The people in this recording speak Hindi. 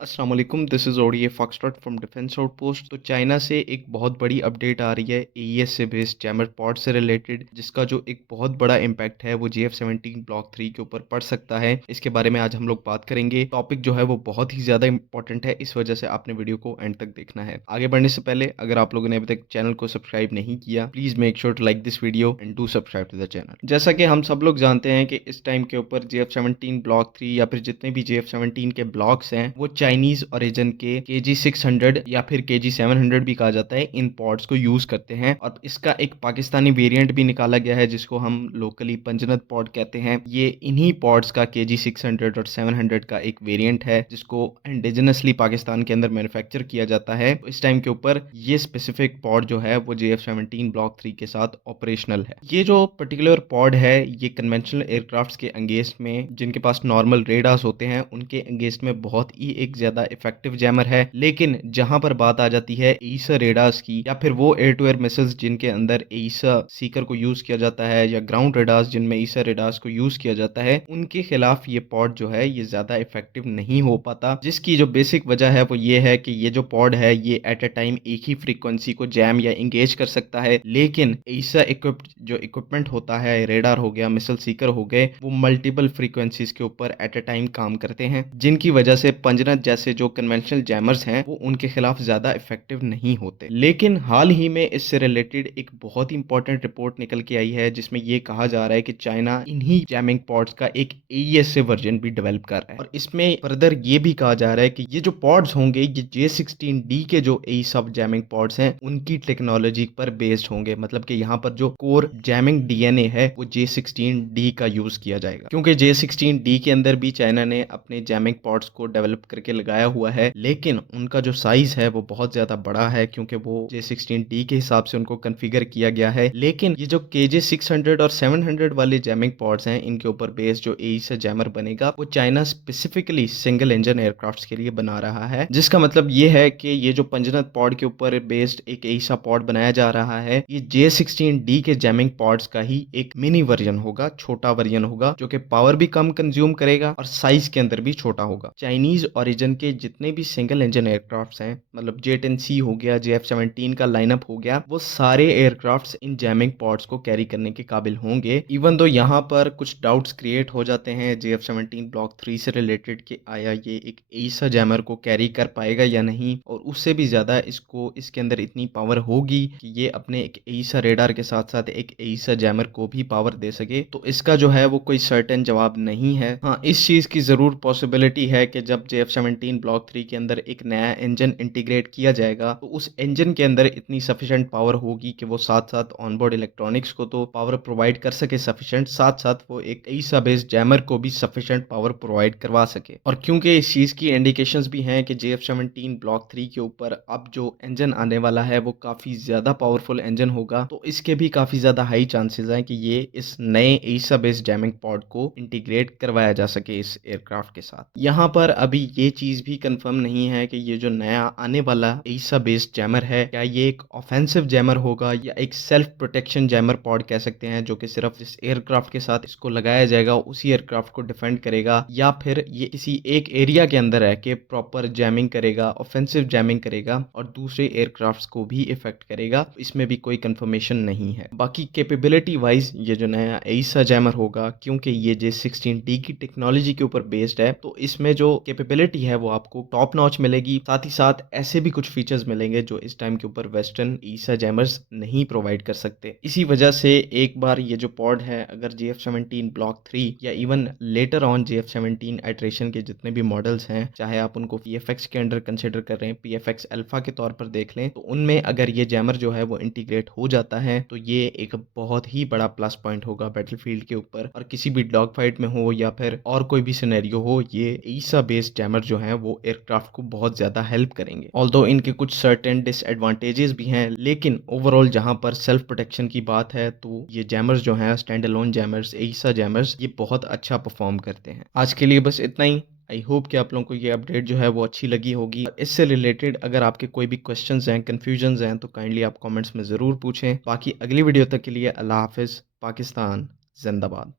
अस्सलाम वालेकुम, this is ODA foxtrot from defence outpost. तो चाइना से एक बहुत बड़ी अपडेट आ रही है एईएस से बेस्ड जैमर पॉड से रिलेटेड, जिसका जो एक बहुत बड़ा इम्पैक्ट है वो JF-17 ब्लॉक 3 के ऊपर पड़ सकता है। इसके बारे में आज हम लोग बात करेंगे। टॉपिक जो है वो बहुत ही ज़्यादा इंपॉर्टेंट है, इस वजह से आपने वीडियो को एंड तक देखना है। आगे बढ़ने से पहले अगर आप लोगों ने अभी तक चैनल को सब्सक्राइब नहीं किया, please make sure to like this video and do subscribe to the channel. जैसा कि हम सब लोग जानते हैं कि इस टाइम के ऊपर JF-17 ब्लॉक 3 या फिर जितने भी JF-17 के ब्लॉक्स हैं वो चाइनीज ओरिजिन के KG-600 या फिर KG-700 भी कहा जाता है, इन पॉड्स को यूज करते हैं। और इसका एक पाकिस्तानी वेरिएंट भी निकाला गया है जिसको हम लोकली पंजनत पॉड कहते हैं। ये इन्हीं पॉड्स का KG-600 और 700 का एक वेरिएंट है जिसको इंडिजिनसली पाकिस्तान के अंदर मैन्युफैक्चर किया जाता है। इस टाइम के ऊपर ये स्पेसिफिक पॉड जो है वो JF-17 ब्लॉक 3 के साथ ऑपरेशनल है। ये जो पर्टिकुलर पॉड है ये कन्वेंशनल एयरक्राफ्ट्स के अंगेंस्ट में, जिनके पास नॉर्मल रेडार्स होते हैं, उनके अंगेंस्ट में बहुत ही एक ज्यादा इफेक्टिव जैमर है। लेकिन जहां पर बात आ जाती है एईसा रेडार्स की या फिर वो एयर टू एयर मिसाइल्स जिनके अंदर एईसा सीकर को यूज किया जाता है या ग्राउंड रेडार्स जिनमें एईसा रेडार्स को यूज किया जाता है, उनके खिलाफ ये पॉड जो है ये ज्यादा इफेक्टिव नहीं हो पाता। जिसकी जो बेसिक वजह है वो ये है कि ये जो पॉड है ये एट अ टाइम एक ही फ्रीक्वेंसी को जैम या इंगेज कर सकता है। लेकिन एईसा इक्विप्ड जो इक्विपमेंट होता है, रेडार हो गया, मिसाइल सीकर हो गए, वो मल्टीपल फ्रीक्वेंसीज के ऊपर एट अ टाइम काम करते हैं, जिनकी वजह से पंजनत जैसे जो कन्वेंशनल जैमर्स हैं वो उनके खिलाफ ज्यादा इफेक्टिव नहीं होते। लेकिन हाल ही में इससे रिलेटेड एक बहुत ही इंपॉर्टेंट रिपोर्ट निकल के आई है जिसमें ये कहा जा रहा है कि चाइना इन्हीं जैमिंग पॉड्स का एक एईएस से वर्जन भी डेवलप कर रहा है। और इसमें फर्दर ये भी कहा जा रहा है कि ये जो पॉड्स होंगे ये J-16D के जो एईसा जैमिंग पॉड्स हैं उनकी टेक्नोलॉजी पर बेस्ड होंगे। मतलब कि यहाँ पर जो कोर जैमिंग डीएनए है वो J-16D का यूज किया जाएगा, क्योंकि J-16D के अंदर भी चाइना ने अपने जैमिंग पॉड्स को डेवलप करके लगाया हुआ है। लेकिन उनका जो साइज है वो बहुत ज्यादा बड़ा है क्योंकि वो J-16D के हिसाब से उनको कॉन्फ़िगर किया गया है। लेकिन ये जो KG-600 और 700 वाले जैमिंग पॉड्स हैं इनके ऊपर बेस्ड जो एईसा जैमर बनेगा वो China specifically single engine aircrafts के लिए बना रहा है। जिसका मतलब ये है कि ये जो पंजनत पॉड के ऊपर बेस्ड एक एईसा पॉड बनाया जा रहा है ये J-16D के जैमिंग पॉड्स का ही एक मिनी वर्जन होगा, छोटा वर्जन होगा, जो कि पावर भी कम कंज्यूम करेगा और साइज के अंदर भी छोटा होगा। चाइनीज ओरिजिन के जितने भी सिंगल इंजन एयरक्राफ्ट्स हैं, मतलब J-10C हो गया, JF-17 का लाइनअप हो गया, वो सारे एयरक्राफ्ट्स इन जैमिंग पॉड्स को कैरी करने के काबिल होंगे। इवन दो यहाँ पर कुछ डाउट्स क्रिएट हो जाते हैं JF-17 ब्लॉक 3 से रिलेटेड कि आया ये एक एईसा जैमर को कैरी कर पाएगा या नहीं, और उससे भी ज्यादा इसको इसके अंदर इतनी पावर होगी कि ये अपने एक एईसा रेडार के साथ साथ एक एईसा जैमर को भी पावर दे सके। तो इसका जो है वो कोई सर्टेन जवाब नहीं है। हाँ, इस चीज की जरूर पॉसिबिलिटी है कि जब JF-17 ब्लॉक 3 के अंदर एक नया इंजन इंटीग्रेट किया जाएगा तो उस इंजन के अंदर इतनी सफिशिएंट पावर होगी कि वो साथ साथ ऑनबोर्ड इलेक्ट्रॉनिक्स को तो पावर प्रोवाइड कर सके सफिशिएंट, साथ साथ वो एक एईसा बेस्ड जैमर को भी सफिशिएंट पावर प्रोवाइड करवा सके। और क्योंकि इस चीज की इंडिकेशंस भी हैं कि JF-17 ब्लॉक 3 के ऊपर अब जो इंजन आने वाला है वो काफी ज्यादा पावरफुल इंजन होगा, तो इसके भी काफी ज्यादा हाई चांसेस हैं कि ये इस नए एईसा बेस्ड जैमिंग पॉड को इंटीग्रेट करवाया जा सके इस एयरक्राफ्ट के साथ। यहाँ पर अभी ये चीज भी कंफर्म नहीं है कि ये जो नया आने वाला एईसा बेस्ड जैमर है क्या ये एक ऑफेंसिव जैमर होगा या एक सेल्फ प्रोटेक्शन जैमर पॉड कह सकते हैं, जो कि सिर्फ जिस एयरक्राफ्ट के साथ इसको लगाया जाएगा उसी एयरक्राफ्ट को डिफेंड करेगा, या फिर ये किसी एक एरिया के अंदर है कि प्रॉपर जैमिंग करेगा, ऑफेंसिव जैमिंग करेगा और दूसरे एयरक्राफ्ट्स को भी इफेक्ट करेगा। इसमें भी कोई कंफर्मेशन नहीं है। बाकी कैपेबिलिटी वाइज ये जो नया एईसा जैमर होगा, क्योंकि ये J-16D की टेक्नोलॉजी के ऊपर बेस्ड है, तो इसमें जो कैपेबिलिटी है वो आपको टॉप नॉच मिलेगी। साथ ही साथ ऐसे भी कुछ फीचर्स मिलेंगे जो इस टाइम के ऊपर वेस्टर्न एईसा जैमर्स नहीं प्रोवाइड कर सकते। इसी वजह से एक बार ये जो पॉड है अगर JF-17 ब्लॉक 3 या even later on JF-17 iteration के जितने भी मॉडल्स हैं, चाहे आप उनको PFX के अंडर कंसिडर कर रहे हैं, PFX अल्फा के तौर पर देख लें, तो उनमें अगर ये जैमर जो है वो इंटीग्रेट हो जाता है तो ये एक बहुत ही बड़ा प्लस पॉइंट होगा बैटलफील्ड के ऊपर। और किसी भी डॉग फाइट में हो या फिर और कोई भी सिनेरियो हो, ये एईसा बेस्ड जैमर जो है वो एयरक्राफ्ट को बहुत ज्यादा हेल्प करेंगे। ऑल्दो इनके कुछ सर्टेन डिसएडवांटेजेस भी हैं, लेकिन ओवरऑल जहां पर सेल्फ प्रोटेक्शन की बात है तो ये जैमर्स जो हैं, स्टैंड अलोन जैमर्स, एईसा जैमर्स, ये बहुत अच्छा परफॉर्म करते हैं। आज के लिए बस इतना ही। आई होप कि आप लोगों को ये अपडेट जो है वो अच्छी लगी होगी। इससे रिलेटेड अगर आपके कोई भी क्वेश्चंस हैं, कंफ्यूजन्स हैं, तो काइंडली आप कमेंट्स में ज़रूर पूछें। बाकी अगली वीडियो तक के लिए अल्लाह हाफिज़। पाकिस्तान जिंदाबाद।